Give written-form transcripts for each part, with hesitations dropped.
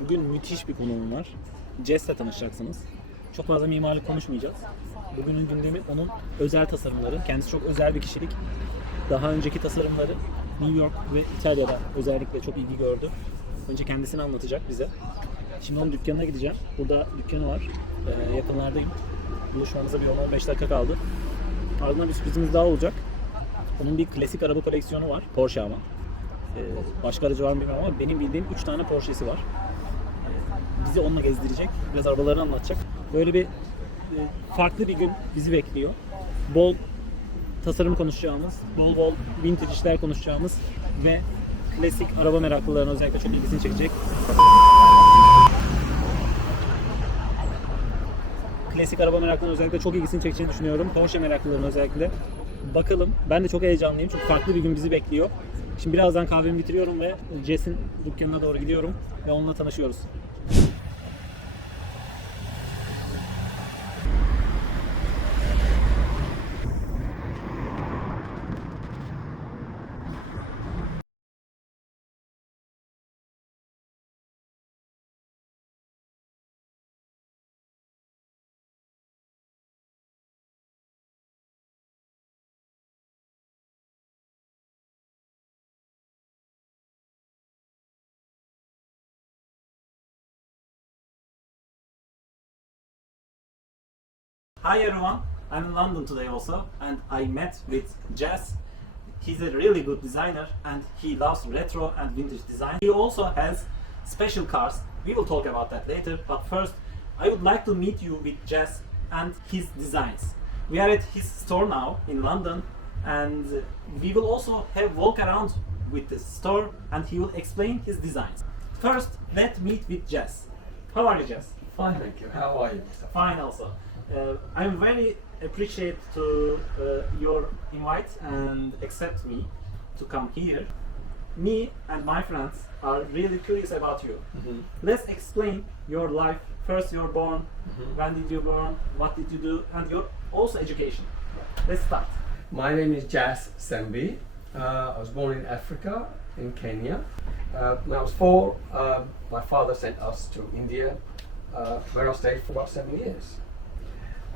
Bugün müthiş bir konuğum var. Jas'le tanışacaksınız. Çok fazla mimarlık konuşmayacağız. Bugünün gündemi onun özel tasarımları. Kendisi çok özel bir kişilik. Daha önceki tasarımları New York ve İtalya'da özellikle çok ilgi gördü. Önce kendisini anlatacak bize. Şimdi onun dükkanına gideceğim. Burada dükkanı var. Yakınlardayım. Buluşmamıza bir 10-15 dakika kaldı. Ardından bir sürprizimiz daha olacak. Onun bir klasik araba koleksiyonu var. Porsche ama. Başka aracı var mı bilmiyorum ama benim bildiğim 3 tane Porsche'si var. Bizi onunla gezdirecek. Biraz arabalarını anlatacak. Böyle bir farklı bir gün bizi bekliyor. Bol tasarım konuşacağımız, bol vintage işler konuşacağımız ve klasik araba meraklılarına özellikle çok ilgisini çekecek. Klasik araba meraklılarına özellikle çok ilgisini çekeceğini düşünüyorum. Porsche meraklılarına özellikle. Bakalım. Ben de çok heyecanlıyım. Çok farklı bir gün bizi bekliyor. Şimdi birazdan kahvemi bitiriyorum ve Jas'in dükkanına doğru gidiyorum ve onunla tanışıyoruz. Hi everyone, I'm in London today also, and I met with Jas. He's a really good designer and he loves retro and vintage design. He also has special cars. We will talk about that later, but first I would like to meet you with Jas and his designs. We are at his store now in London and we will also have walk around with the store and he will explain his designs. First, let's meet with Jas. How are you, Jas? Fine, thank you. How are you? Fine also. I'm very appreciate to your invite and accept me to come here. Me and my friends are really curious about you. Mm-hmm. Let's explain your life. First, you're born. Mm-hmm. When did you born? What did you do? And your also education. Let's start. My name is Jas Sehmbi. I was born in Africa, in Kenya. When I was 4, my father sent us to India, where I stayed for about 7 years.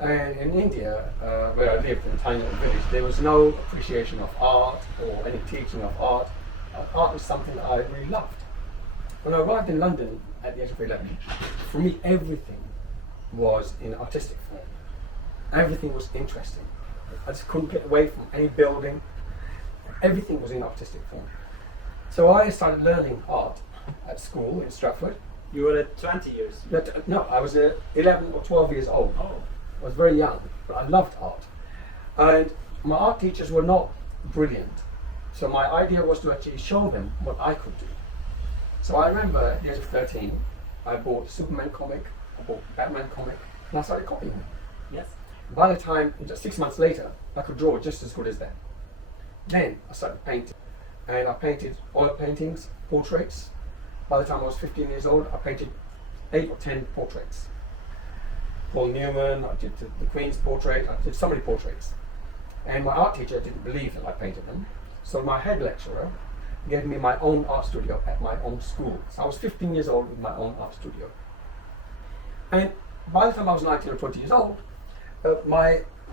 And in India, where I lived in a tiny little village, there was no appreciation of art or any teaching of art. Art was something that I really loved. When I arrived in London at the age of 11, for me everything was in artistic form. Everything was interesting. I just couldn't get away from any building. Everything was in artistic form. So I started learning art at school in Stratford. You were at 20 years. No, I was 11 or 12 years old. Oh. I was very young, but I loved art. And my art teachers were not brilliant. So my idea was to actually show them what I could do. So I remember at the age of 13, I bought a Superman comic, I bought a Batman comic, and I started copying them. Yes. By the time, just 6 months later, I could draw just as good as them. Then I started painting. And I painted oil paintings, portraits. By the time I was 15 years old, I painted 8 or 10 portraits. Paul Newman, I did the Queen's portrait, I did so many portraits. And my art teacher didn't believe that I painted them. So my head lecturer gave me my own art studio at my own school. So I was 15 years old with my own art studio. And by the time I was 19 or 20 years old,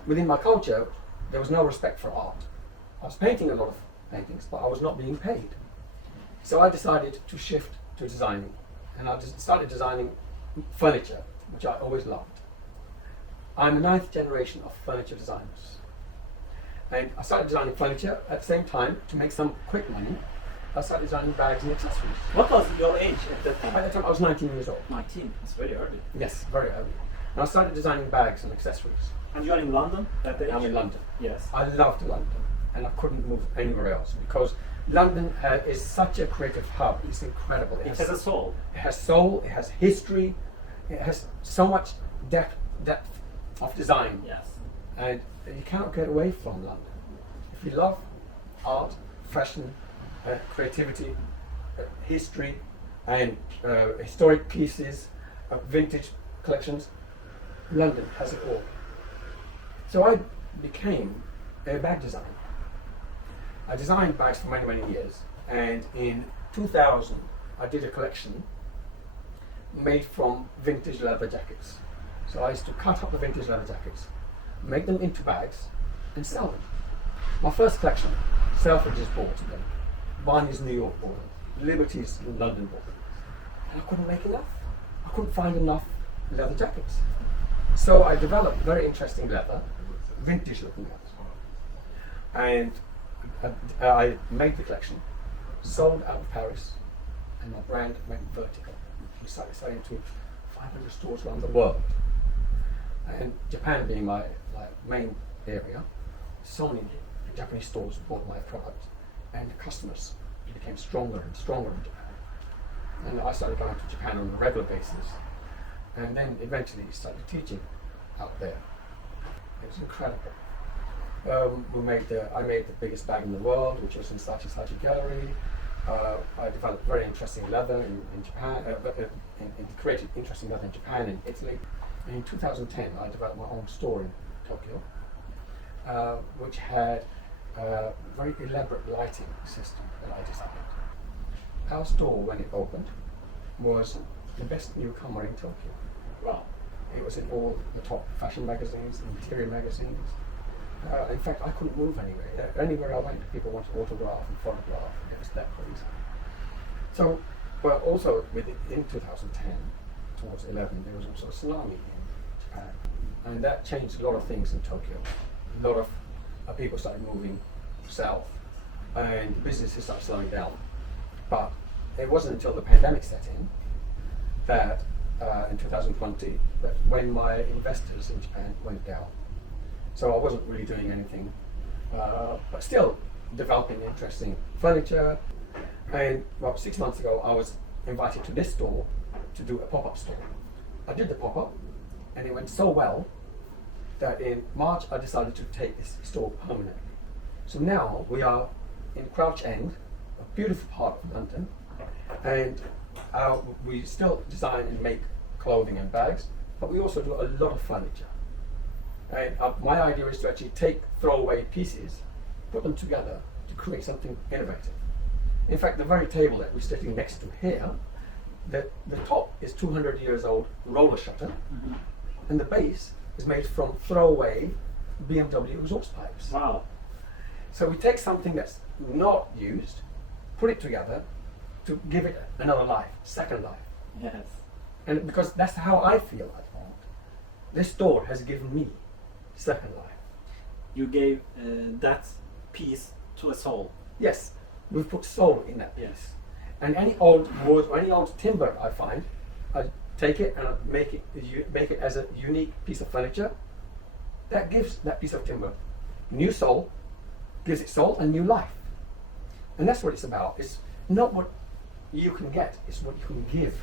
within my culture, there was no respect for art. I was painting a lot of paintings, but I was not being paid. So I decided to shift to designing, and I started designing furniture, which I always loved. I'm the 9th generation of furniture designers. And I started designing furniture at the same time to make some quick money. I started designing bags and accessories. What was your age at that By time? that time I was 19 years old. 19. That's very early. Yes, very early. And I started designing bags and accessories. And you are in London at that age? I'm in London. Yes. I loved London, and I couldn't move anywhere else because London is such a creative hub. It's incredible. It has a soul. It has soul. It has history. It has so much depth of design, Yes. and you cannot get away from London. If you love art, fashion, creativity, history, and historic pieces, vintage collections, London has it all. So I became a bag designer. I designed bags for many, many years, and in 2000 I did a collection made from vintage leather jackets. So I used to cut up the vintage leather jackets, make them into bags, and sell them. My first collection, Selfridges bought them, Barney's New York bought them, Liberty's London bought them. And I couldn't make enough. I couldn't find enough leather jackets. So I developed very interesting leather, vintage looking leather. And I made the collection, sold out of Paris, and my brand went vertical. We started selling to 500 stores around the world. And Japan being my main area, so many Japanese stores bought my product, and the customers became stronger and stronger in Japan. And I started going to Japan on a regular basis, and then eventually started teaching out there. It was incredible. I made the biggest bag in the world, which was in Sachi Gallery. I developed very interesting leather in Japan, created interesting leather in Japan and Italy. And in 2010, I developed my own store in Tokyo, which had a very elaborate lighting system that I designed. Our store, when it opened, was the best newcomer in Tokyo. Wow. It was in all the top fashion magazines, interior magazines. In fact, I couldn't move anywhere. Anywhere I went, people wanted to autograph and photograph. It was that crazy. So, well, also in 2010, towards 11, there was also a tsunami in Japan, and that changed a lot of things in Tokyo. A lot of people started moving south, and businesses started slowing down. But it wasn't until the pandemic set in that in 2020, that when my investors in Japan went down. So I wasn't really doing anything, but still developing interesting furniture. And about 6 months ago, I was invited to this store to do a pop-up store. I did the pop-up, and it went so well that in March I decided to take this store permanently. So now we are in Crouch End, a beautiful part of London, and we still design and make clothing and bags, but we also do a lot of furniture. And my idea is to actually take throwaway pieces, put them together to create something innovative. In fact, the very table that we're sitting next to here, the top is 200 years old roller shutter, and the base is made from throwaway BMW exhaust pipes. Wow. So we take something that's not used, put it together to give it another life, second life. Yes. And because that's how I feel at the moment. This store has given me second life. You gave that piece to a soul. Yes, we've put soul in that piece. Yes. And any old wood or any old timber I find, I take it and I make it as a unique piece of furniture. That gives that piece of timber new soul, gives it soul and new life. And that's what it's about. It's not what you can get, it's what you can give.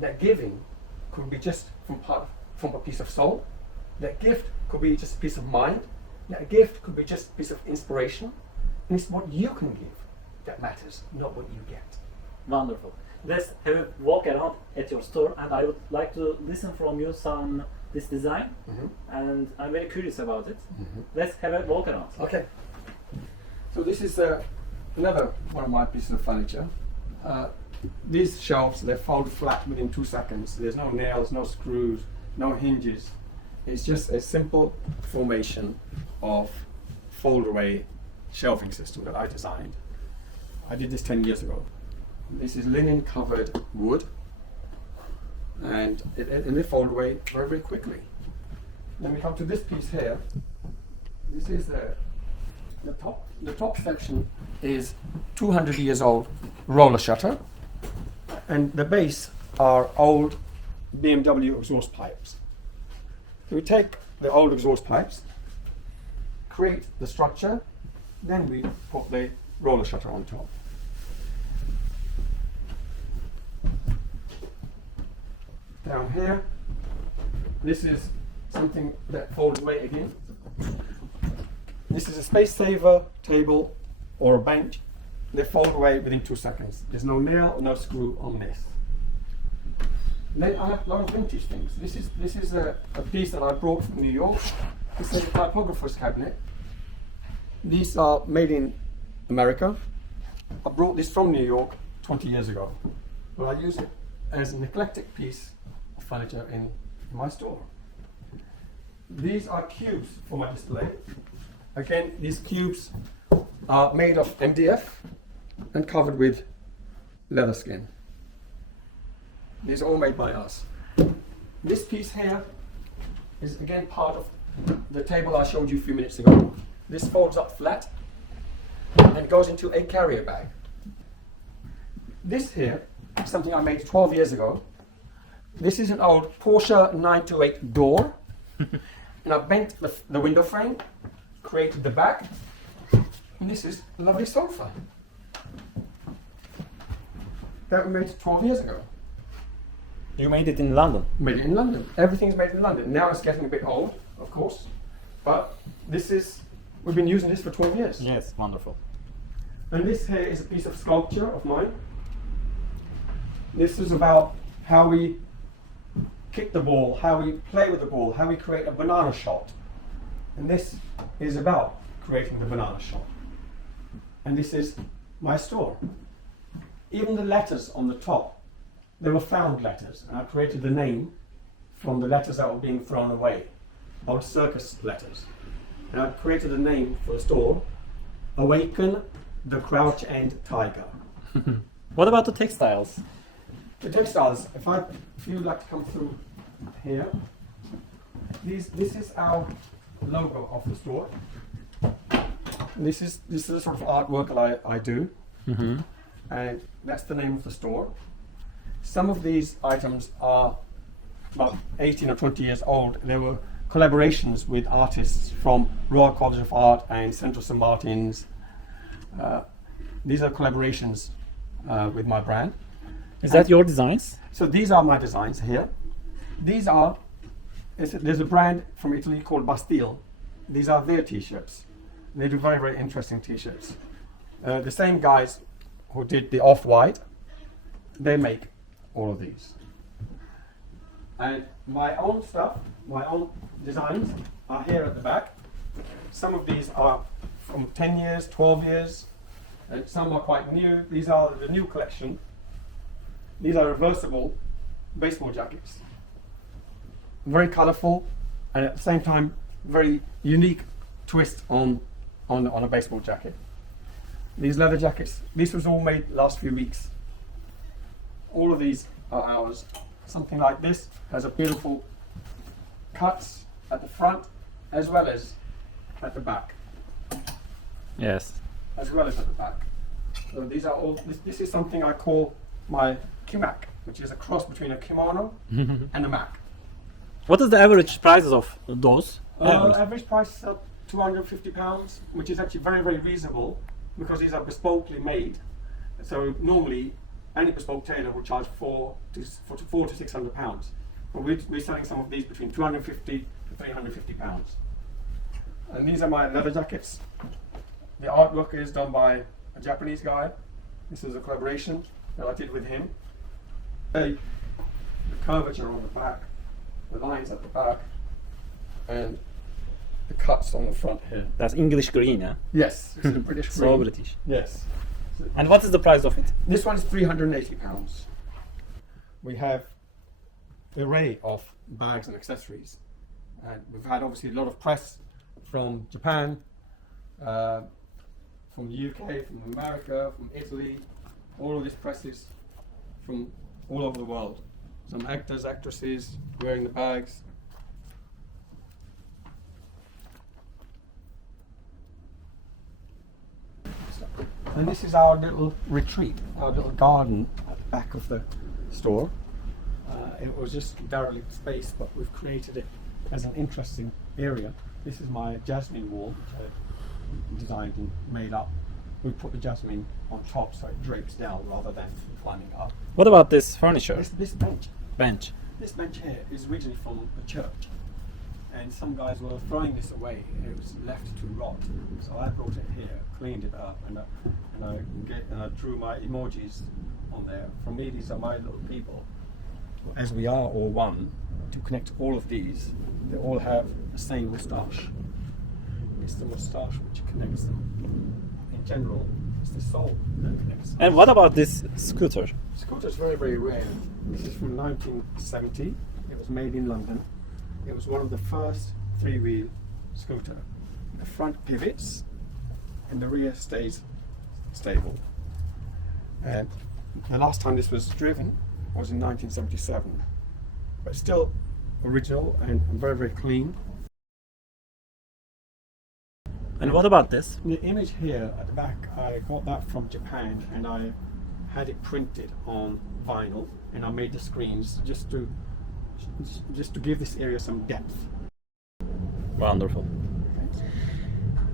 That giving could be just from a piece of soul. That gift could be just a piece of mind. That gift could be just a piece of inspiration. And it's what you can give that matters, not what you get. Wonderful. Let's have a walk around at your store, and I would like to listen from you some this design, and I'm very curious about it. Let's have a walk around. Okay. So this is another one of my pieces of furniture. These shelves, they fold flat within 2 seconds. There's no nails, no screws. no hinges. It's just a simple formation of fold-away shelving system that I designed. I did this 10 years ago. This is linen-covered wood, and it fold away very, very quickly. Then we come to this piece here. This is the top. The top section is 200 years old roller shutter, and the base are old BMW exhaust pipes. So we take the old exhaust pipes, create the structure, then we put the roller shutter on top. Down here, this is something that folds away again. This is a space saver table or a bench. They fold away within 2 seconds. There's no nail, no screw on this. Then I have a lot of vintage things. This is a piece that I brought from New York. This is a typographer's cabinet. These are made in America. I brought this from New York 20 years ago, but I use it as an eclectic piece of furniture in my store. These are cubes for my display. Again, these cubes are made of MDF and covered with leather skin. These are all made by us. This piece here is again part of the table I showed you a few minutes ago. This folds up flat and goes into a carrier bag. This here is something I made 12 years ago. This is an old Porsche 928 door. And I bent the window frame, created the back, and this is a lovely sofa. That we made 12 years ago. You made it in London. Made it in London. Everything's made in London. Now it's getting a bit old, of course, but we've been using this for 12 years. Yes, wonderful. And this here is a piece of sculpture of mine. This is about how we kick the ball, how we play with the ball, how we create a banana shot. And this is about creating the banana shot. And this is my store. Even the letters on the top, they were found letters, and I created the name from the letters that were being thrown away, old circus letters. And I created a name for the store, Awaken the Crouch End Tiger. What about the textiles? The textiles, if you'd like to come through here, this is our logo of the store. This is the sort of artwork that I do, and that's the name of the store. Some of these items are about 18 or 20 years old. They were collaborations with artists from Royal College of Art and Central St. Martin's. These are collaborations with my brand. Is that your designs? So these are my designs here. There's a brand from Italy called Bastille. These are their t-shirts. They do very, very interesting t-shirts. The same guys who did the Off-White, they make all of these. And my own stuff, my own designs are here at the back. Some of these are from 10 years, 12 years, and some are quite new. These are the new collection. These are reversible baseball jackets. Very colorful, and at the same time, very unique twist on a baseball jacket. These leather jackets, this was all made last few weeks. All of these are ours. Something like this has a beautiful cuts at the front as well as at the back. Yes. As well as at the back. So these are all, this is something I call my kimak, which is a cross between a kimono and a mak. What is the average prices of those? Average price is £250, which is actually very, very reasonable because these are bespokely made. So normally any bespoke tailor will charge £400 to £600. But we're selling some of these between £250 to £350. And these are my leather jackets. The artwork is done by a Japanese guy. This is a collaboration that I did with him. The curvature on the back, the lines at the back, and the cuts on the front here. That's English green, yeah? Yes, it's a British green. So British. Yes. And what is the price of it? This one is £380. We have array of bags and accessories. And we've had obviously a lot of press from Japan, from the UK, from America, from Italy, all of these presses from all over the world. Some actors, actresses wearing the bags. And this is our little retreat, our little garden at the back of the store. It was just derelict space, but we've created it as an interesting area. This is my jasmine wall, which I designed and made up. We put the jasmine on top so it drapes down rather than climbing up. What about this furniture? This bench. Bench. This bench here is originally from a church, and some guys were throwing this away. It was left to rot, so I brought it here, cleaned it up, and I drew my emojis on there. For me, these are my little people. As we are all one, to connect all of these, they all have the same moustache. It's the moustache which connects them. In general, it's the soul that connects them. And what about this scooter? Scooter is very, very rare. This is from 1970. It was made in London. It was one of the first three-wheel scooter. The front pivots and the rear stays stable. And the last time this was driven was in 1977. But still original and very, very clean. And what about this? The image here at the back, I got that from Japan, and I had it printed on vinyl, and I made the screens just to give this area some depth. Wonderful.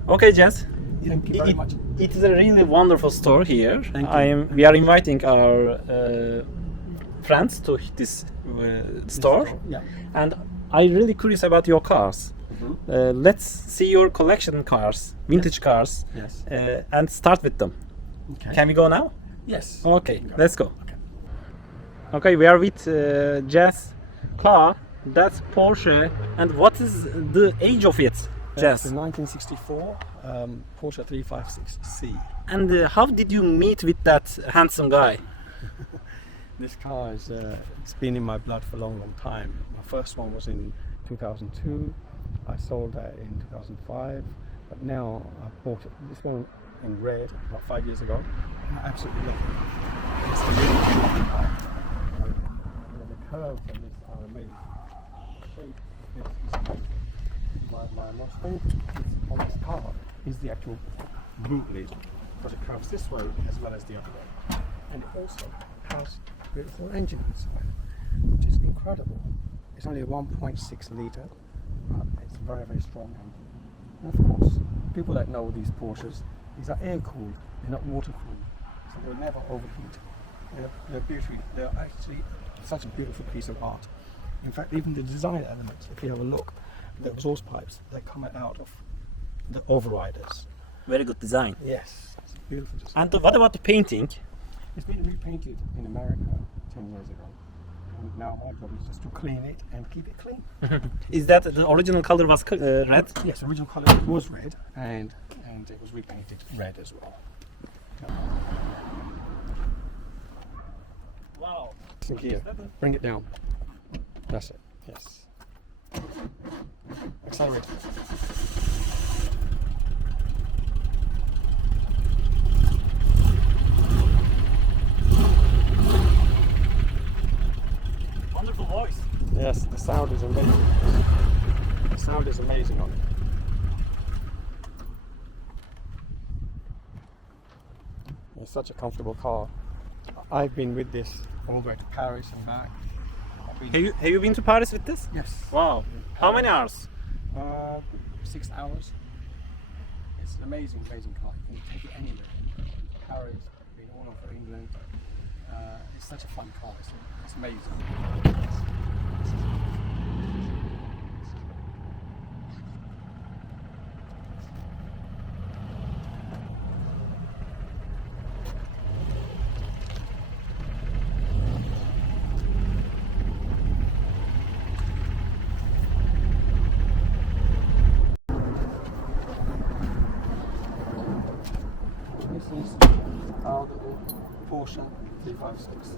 Okay, Jas. Thank you very much. It is a really wonderful store here. Thank you. We are inviting our friends to this store, Yeah. and I'm really curious about your cars. Let's see your collection cars, vintage cars, Yes. and start with them. Okay. Can we go now? Yes. Okay, Go. let's go. Okay. Okay, we are with Jas car. That's Porsche. And what is the age of it, That's Jas? a 1964 Porsche 356C. And how did you meet with that handsome guy? This car is it's been in my blood for a long, long time. My first one was in 2002. I sold that in 2005, but now I bought it, this one in red about 5 years ago. And I absolutely love it. It's a really beautiful car. And the curves on this are amazing. The shape is amazing. My most favorite on this car is the actual boot lid, because it curves this way as well as the other way. And it also has a beautiful engine inside, which is incredible. It's only a 1.6 litre. It's a very, very strong engine. And of course, people that know these Porsches, these are air-cooled, they're not water-cooled, so they'll never overheat. They're actually such a beautiful piece of art. In fact, even the design elements, if you have a look, the exhaust pipes that come out of the overriders. Very good design. Yes, it's beautiful design. And what about the painting? It's been repainted in America 10 years ago. And now my job is just to clean it and keep it clean. Is that the original color was red? Yes, original colour was red, and it was repainted red as well. Wow. Listen here, bring it down. That's it. Yes. Accelerate. Wonderful voice. Yes, the sound is amazing. The sound is amazing on it. It's such a comfortable car. I've been with this all the way to Paris and back. Have you been to Paris with this? Yes. Wow. How many hours? 6 hours. It's an amazing, amazing car. You can take it anywhere. Paris, been all over England. It's such a fun car. It's amazing. This is our little Porsche 356.